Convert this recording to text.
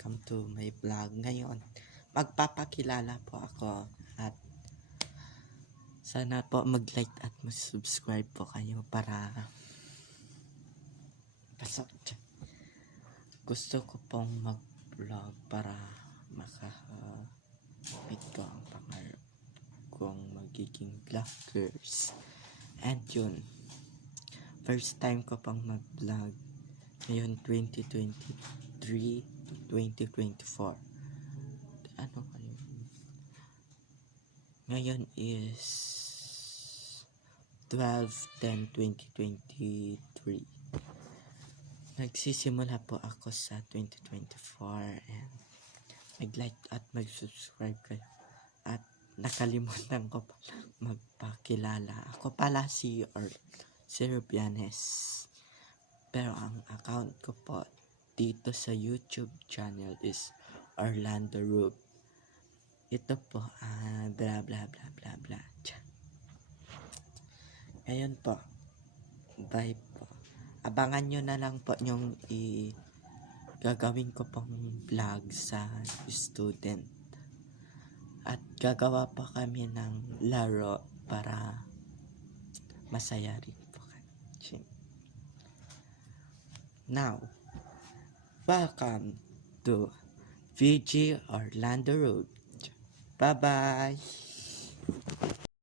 welcome to my vlog. Ngayon, magpapakilala po ako at sana po mag-like at mag-subscribe po kayo para gusto ko pong mag-vlog para makahapit ko ang pangarap kong magiging vloggers. And yun, first time ko pang mag-vlog ngayon 2023 to 2024. Ano kayo? Ngayon is 12/10/2023. Nagsisimula po ako sa 2024 and mag-like at mag-subscribe kayo. At nakalimutan ko pa magpakilala. Ako pala si Rubianes. Pero ang account ko po dito sa YouTube channel is Orlando Rub. Ito po, bla bla bla bla bla. Ngayon po, bye po. Abangan nyo na lang po yung gagawin ko pong vlog sa student. At gagawa pa kami ng laro para masaya rin po kami. Now, welcome to VG Orlando Road. Bye-bye!